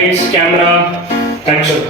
Lights camera action.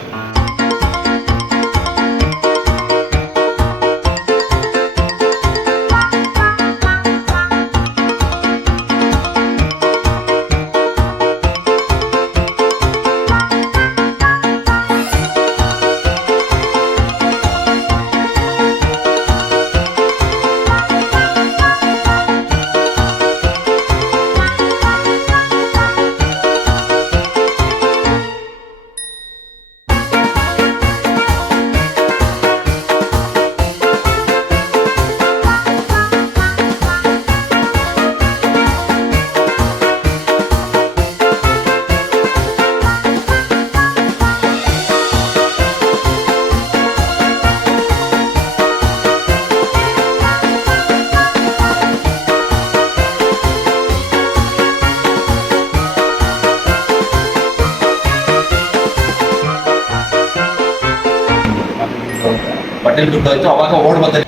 ಬಟ್ಟೆಲಿ ದುಡ್ಡು ಹೋಯ್ತು, ಅವಾಗ ಓಡ್ ಬಂದೆ.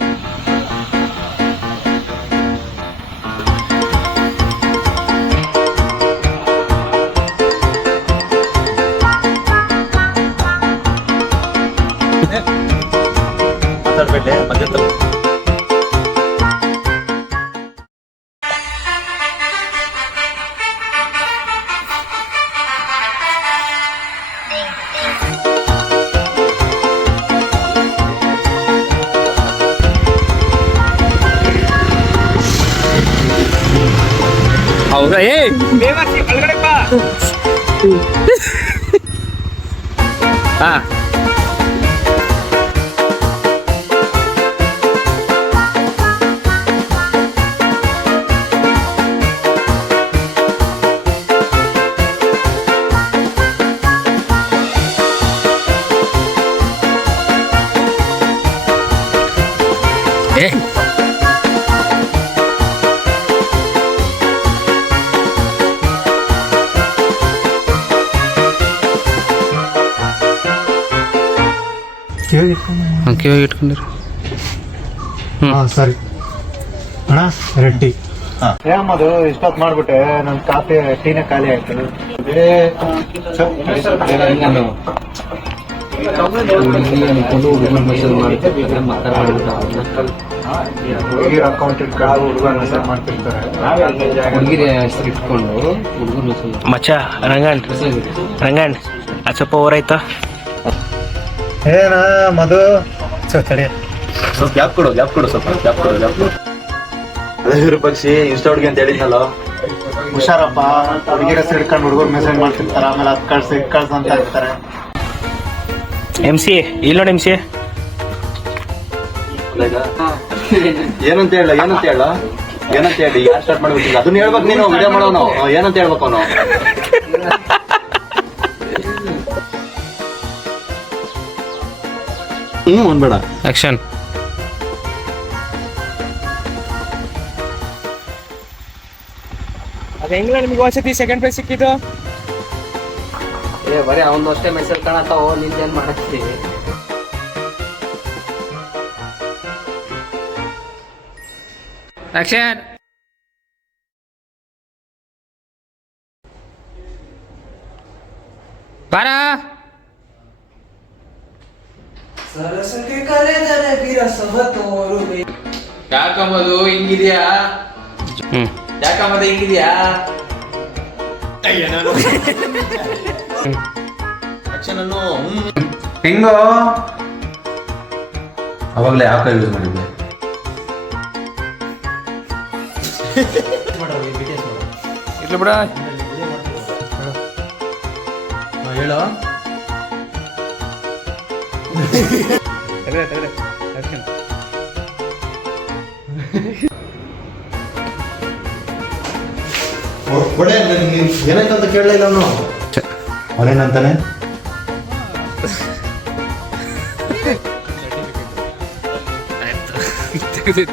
ಮಾತಾಡ್ಬೇಡ್ಲೆ ಮಧ್ಯದಲ್ಲಿ. ಹೌದಾ? ಹಾ ಕಿವಾಗ ಇಟ್ಕೊಂಡಿರಿ. ಸರಿ ಅಣ್ಣ, ರೆಡ್ಡಿ. ಏಮದು ಇಷ್ಟೊತ್ತು ಮಾಡ್ಬಿಟ್ಟೆ, ನನ್ನ ಕಾಫಿ ಟೀನೇ ಖಾಲಿ ಆಯ್ತು. ಹುಡುಗಿರ ಅಕೌಂಟ್ ಇಟ್ಕೊಂಡು ಹುಡುಗರ ಮೆಸೇಜ್ ಮಾಡ್ತಿರ್ತಾರೆ. ಹುಡುಗಿರ ಹೆಸರು ಇಟ್ಕೊಂಡು ಹುಡುಗರು ಮೆಸೇಜ್. ಮಚ್ಚ ರಂಗಣ್ಣ ಅದು ಸ್ವಲ್ಪ ಓವರಾಯ್ತಾ? ಏನ ಮಧು ತಡೆ, ಸ್ವಲ್ಪ ಗ್ಯಾಪ್ ಕೊಡು ಸ್ವಲ್ಪ ಗ್ಯಾಪ್ ಕೊಡು. ಅದೇ ಪಕ್ಷಿ ಇಷ್ಟ ಹುಡುಗಿ ಅಂತ ಹೇಳಿದ್ನಲ್ಲ, ಹುಷಾರಪ್ಪ. ಹುಡುಗಿರ ಹೆಸರು ಇಟ್ಕೊಂಡು ಹುಡುಗರು ಮೆಸೇಜ್ ಮಾಡ್ತಿರ್ತಾರೆ, ಆಮೇಲೆ ಅದು ಕಳ್ಸಿ ಕಳ್ಸ ಅಂತ ಇರ್ತಾರೆ. MC ಇಲ್ಲಿ ನೋಡಿ MC ಏನಂತ ಹೇಳ ಹೇಳಿ, ಯಾರು ಸ್ಟಾರ್ಟ್ ಮಾಡ್ಬೇಕು ಅದನ್ನ ಹೇಳ್ಬೇಕು. ನೀನು ವಿಡಿಯೋ ಮಾಡೋನು ಏನಂತ ಹೇಳ್ಬೇಕು ಅವನು. ಒಂದ್ಬೇಡ ಆಕ್ಷನ್. ಅದು ಹೆಂಗಿಲ್ಲ ನಿಮ್ಗೆ ಒಂದ್ಸತಿ ಸೆಕೆಂಡ್ ಪ್ರೈಸ್ ಸಿಕ್ಕಿದ್ದು? ಬರೀ ಅವನು ಅಷ್ಟೇ ಮೆಸೇಜ್ ಕಾಣತ್ತಾವ, ನಿಂದೇನ್ ಮಾಡತ್ತೀವಿ? ಆಕ್ಷನ್. ಬಾರ ಸರಸಕ್ಕೆ ಕರೆದರೆ ಬಿರಸವ ತೋರುವೆ. ಯಾಕಂಬದು ಹಿಂಗಿದ್ಯಾ? ಯಾಕಂಬದು ಹಿಂಗಿದ್ಯಾ? ಹಿಂಗೋ ಅವಾಗಲೇ ಯಾಕೆ ಯೂಸ್ ಮಾಡಿದ್ದೆ? ಇರ್ಲಿ ಬಿಡ. ಹೇಳೋ ಏನಾಯ್ತಂತ ಕೇಳಲಿಲ್ಲ ಅವನು. ಅವನೇನಂತಾನೆ?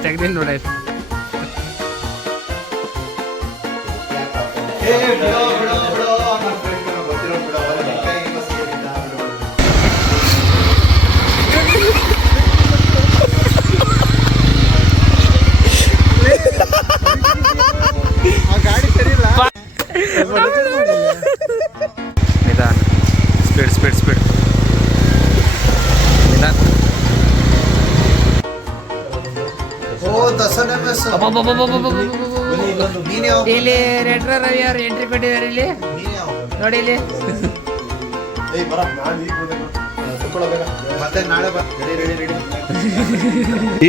ತೆಗ್ದೇನು ನೋಡಾಯ್ತು. ಗಾಡಿ ಸರಿ ಇಲ್ಲ. ನಿಧಾನ. ಇಲ್ಲಿ ರೆಟ್ರೋ ರವಿ ಅವರು ಎಂಟ್ರಿ ಕೊಟ್ಟಿದ್ದಾರೆ ಇಲ್ಲಿ ನೋಡಿ ಇಲ್ಲಿ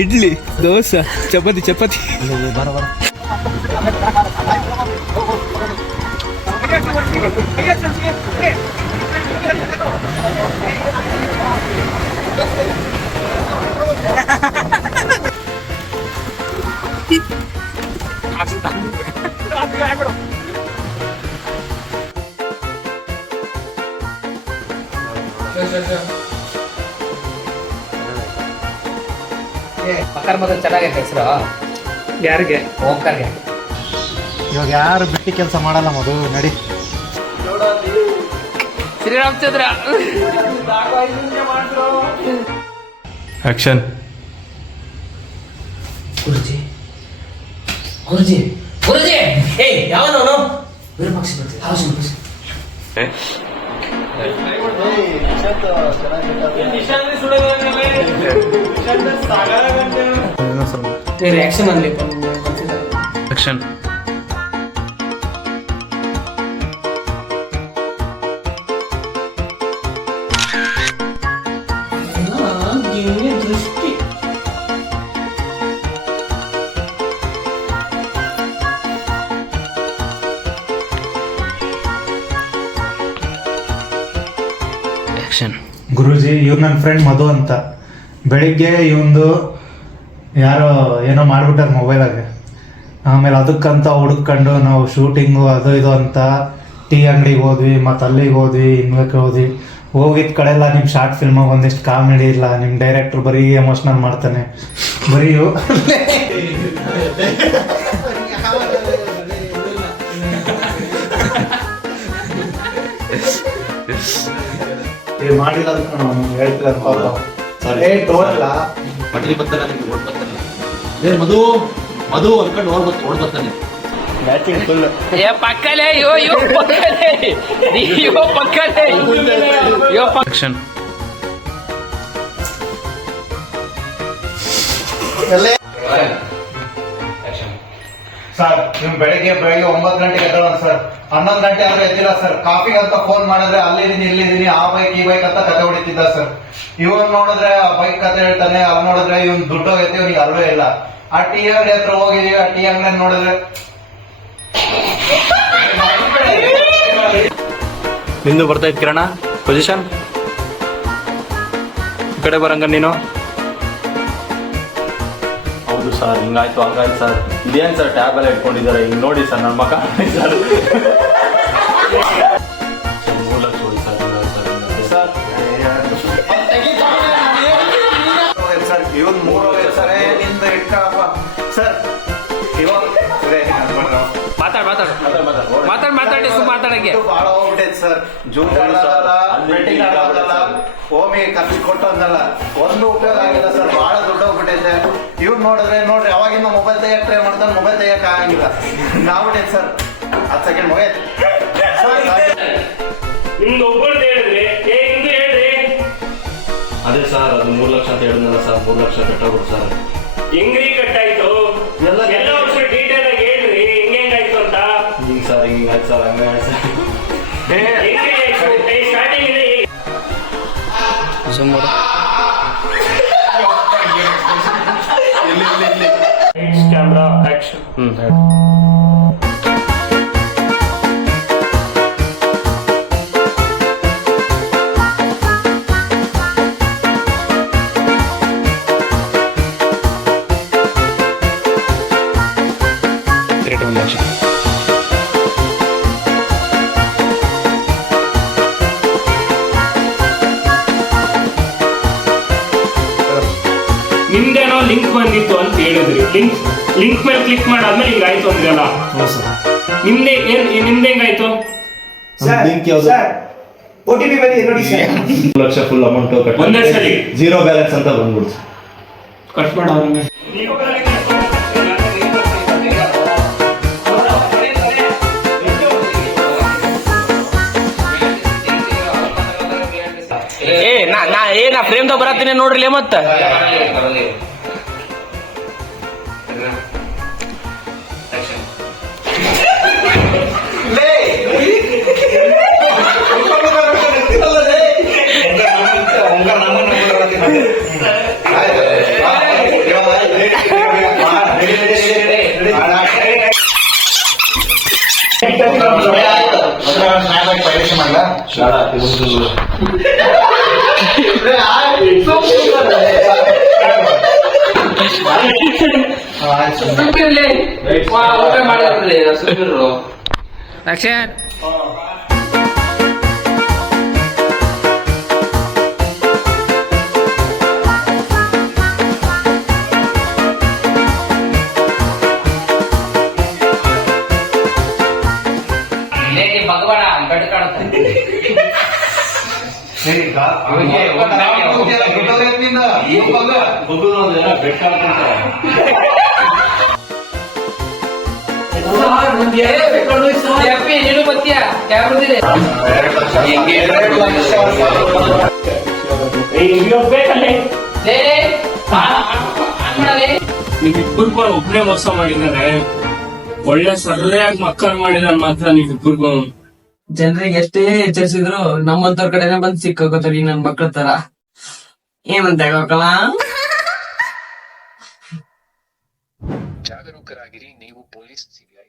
ಇಡ್ಲಿ ದೋಸೆ ಚಪಾತಿ ಚಪಾತಿ ಮಕ್ಕಳ ಮೊದಲು ಚೆನ್ನಾಗೈತೆ ಹೆಸರು ಯಾರಿಗೆ ಓಂಕಾರ್ಗೆ. ಇವಾಗ ಯಾರು ಬಿಟ್ಟಿ ಕೆಲಸ ಮಾಡಲ್ಲ ಮಧು, ನಡಿ. ಶ್ರೀರಾಮಚಂದ್ರ ಆಕ್ಷನ್. ಗುರುಜಿ ಗುರುಜಿ ಗುರುಜಿ ಏಯ್ ಯಾವನವನು ವಿರೂಪಾಕ್ಷ ಬರ್ತೀವಿ ಆಲೋಚನೆ ಮಾಡಿ. ರಿಯಾಕ್ಷನ್ ಅಲ್ಲಿ ಆಕ್ಷನ್. ದೃಷ್ಟಿ ಆಕ್ಷನ್. ಗುರುಜಿ, ಇವ್ರು ನನ್ನ ಫ್ರೆಂಡ್ ಮಧು ಅಂತ. ಬೆಳಿಗ್ಗೆ ಇವಂದು ಯಾರೋ ಏನೋ ಮಾಡ್ಬಿಟ್ಟಾರ ಮೊಬೈಲಾಗ. ಆಮೇಲೆ ಅದಕ್ಕಂತ ಹುಡುಕೊಂಡು ನಾವು ಶೂಟಿಂಗು ಅದು ಇದು ಅಂತ ಟೀ ಅಂಗಡಿಗೆ ಹೋದ್ವಿ, ಮತ್ತು ಅಲ್ಲಿಗೆ ಹೋದ್ವಿ, ಇನ್ಬೇಕು ಹೋದ್ವಿ. ಹೋಗಿದ್ದ ಕಡೆ ಎಲ್ಲ ನಿಮ್ಮ ಶಾರ್ಟ್ ಫಿಲ್ಮಾಗ ಒಂದಿಷ್ಟು ಕಾಮಿಡಿ ಇಲ್ಲ, ನಿಮ್ಮ ಡೈರೆಕ್ಟ್ರು ಬರೀ ಎಮೋಷ್ನಲ್ ಮಾಡ್ತಾನೆ, ಬರೀ ಮಾಡಿಲ್ಲ ಅದಕ್ಕೆ ನಾನು ಹೇಳ್ತಿಲ್ಲ ಮಟ್ಲಿ ಬರ್ತಾನೆ, ಓಡ್ ಬರ್ತಾನೆ. ಏ ಮಧು ಮಧು ಅನ್ಕೊಂಡು ಓಡ್ ಬರ್ತಾನೆ. Matching full. ಪಕ್ಕಲೆ ಯೋ ಪಕ್ಕಲೆ ಯೋ ಪಕ್ಕಲೆ ಯೋ ಆಕ್ಷನ್. ಸರ್, ನೀವು ಬೆಳಿಗ್ಗೆ 9 ಗಂಟೆಗೆ ಎದ್ದೋಣ ಸರ್. 11 ಗಂಟೆ ಆದ್ರೆ ಎದ್ದಿಲ್ಲ ಸರ್. ಕಾಫಿಗೆ ಅಂತ ಫೋನ್ ಮಾಡಿದ್ರೆ ಅಲ್ಲಿದ್ದೀನಿ ಇಲ್ಲಿದ್ದೀನಿ, ಆ ಬೈಕ್ ಈ ಬೈಕ್ ಅಂತ ಕತೆ ಹೊಡಿತಿದ್ದ ಸರ್. ಇವನ್ ನೋಡಿದ್ರೆ ಆ ಬೈಕ್ ಕತೆ ಹೇಳ್ತಾನೆ, ಅಲ್ಲಿ ನೋಡಿದ್ರೆ ಇವ್ನ್ ದುಡ್ಡು ಹೋಗೈತೆ, ಇವ್ನಿಗೆ ಅಲ್ವೇ ಇಲ್ಲ. ಆ ಟೀ ಅಂಗಡಿ ಹತ್ರ ಹೋಗಿದೀವಿ, ಆ ಟೀ ಅಂಗಡಿ ನೋಡಿದ್ರೆ ನಿಂದು ಬರ್ತಾ ಇದ್ ಕಿರಣ ಪೊಸಿಷನ್ ಈ ಕಡೆ ಬರಂಗ ನೀನು. ಹೌದು ಸರ್, ಹಿಂಗಾಯ್ತು ಹಂಗಾಯ್ತು ಸರ್. ಇದೇನು ಸರ್ ಟ್ಯಾಬ್ ಎಲ್ಲ ಇಟ್ಕೊಂಡಿದ್ದಾರೆ, ಹಿಂಗೆ ನೋಡಿ ಸರ್ ನನ್ನ ಮಗ ಸರ್. 3 ಲಕ್ಷ ಹೋಗಿ ಸರ್. ಸರ್ ಇವನ್ 3 ಸರ್ ನಿಂದ ಇಟ್ಕೊಳಪ್ಪ ಸರ್. ಇವಾಗ ಮಾತಾಡಿ ಸುಮ್ಮ ಮಾತಾಡಂಗೆ ಬಹಳ ಹೋಗ್ಬಿಟ್ಟೈತೆ ಸರ್. ಜೂಟ್ ಬೆಟ್ಟಿಂಗ್ ಆಡೋದಲ್ಲ, ಹೋಮಿ ಖರ್ಚು ಕೊಟ್ಟು ಅಂದಲ್ಲ, ಒಂದು ಉಪಯೋಗ ಆಗಿಲ್ಲ ಸರ್. ಬಹಳ ದುಡ್ಡು ಹೋಗ್ಬಿಟ್ಟೈತೆ. ಇವ್ರು ನೋಡ್ರಿ ಅವಾಗಿಂದ ಮೊಬೈಲ್ ತೆಗಿಯಕ್ ಟ್ರೈ ಮಾಡ್ತಾನೆ, ಮೊಬೈಲ್ ತೆಗಿಯಕ್ ಆಗಂಗಿಲ್ಲ. ನಾವ್ಬಿಟ್ಟೈತೆ ಸರ್. 10 ಸೆಕೆಂಡ್ ಮೊಬೈಲ್ ನಿಮ್ದು ಒಬ್ಬರದ್ದು ಹೇಳಿದ್ರಿ, ನಿಮ್ದು ಹೇಳ್ರಿ. ಅದೇ ಸರ್, ಅದು 3 ಲಕ್ಷ ಅಂತ ಹೇಳಿದ್ನಲ್ಲ ಸರ್, 3 ಲಕ್ಷ ಕಟ್ಟೋಗ್ಬಿಡು ಸರ್. ಹೆಂಗ್ರಿ ಕಟ್ಟಾಯ್ತು? ಎಲ್ಲ ವರ್ಷ ಡೀಟೇಲ್ ಆಗಿ ಹೇಳ್ರಿ, ಹೆಂಗಾಯ್ತು ಅಂತ. ಹಿಂಗೆ ಸರ್, ಹಿಂಗಾಯ್ತು ಸರ್, ಹಂಗಾಯ್ತು ಸರ್. ಸ್ಟಾರ್ಟಿಂಗ್ ಇದೆ. Camera action. ನಿಮ್ದೇನೋ ಲಿಂಕ್ ಬಂದಿತ್ತು ಅಂತ ಹೇಳಿದ್ರಿ. ಲಿಂಕ್ ಮೇಲೆ ಕ್ಲಿಕ್ ಮಾಡಾದ್ಮೇಲೆ ಹಿಂಗಾಯ್ತು ಅಂದ್ರಲ್ಲ, ನಿಮ್ದೇ ಹೆಂಗಾಯ್ತು? OTP ಬಂದಿದೆ ನೋಡಿ ಸರ್. 3 ಲಕ್ಷ ಫುಲ್ ಅಮೌಂಟ್ ಒಂದೇ ಸರಿ ಜೀರೋ ಬ್ಯಾಲೆನ್ಸ್ ಅಂತ ಬಂದ್ಬಿಡ್ತು. ಕಟ್ ಮಾಡೋರು. ನಾ ಫ್ರೇಮ್ ದಾಗ ಬರತ್ತೀನಿ ನೋಡ್ರಿ ಮತ್ತ ಆಕ್ಷನ್. ಭಗವಾನ ಬೆಡ್ ಕಾಣುತ್ತೆ. ನೀನು ಬತ್ತೀಯ ಕ್ಯಾಬ್ರದಿದೆ ಬೇಕಲ್ಲೇ ನಿಮ್ಮಿಬ್ಬರಿಗೂ ಒಬ್ಬನೇ ಮೋಸ ಮಾಡಿದ್ದಾರೆ. ಒಳ್ಳೆ ಸರಿಯಾಗಿ ಮಕ್ಕಳು ಮಾಡಿದಾರೆ ಮಾತ್ರ ನಿಮ್ಮಿಬ್ಬರಿಗೂ. ಜನರಿಗೆ ಎಷ್ಟೇ ಎಚ್ಚರಿಸಿದ್ರು ನಮ್ಮಂತವ್ರ ಕಡೆನೆ ಬಂದ್ ಸಿಕ್ಕೋತಾರ ನನ್ ಮಕ್ಳ ತರ. ಏನಂತ ಹೇಳೋಕಲ್ಲ. ಜಾಗರೂಕರಾಗಿರಿ, ನೀವು ಪೊಲೀಸ್ ಸಿಬಿಐ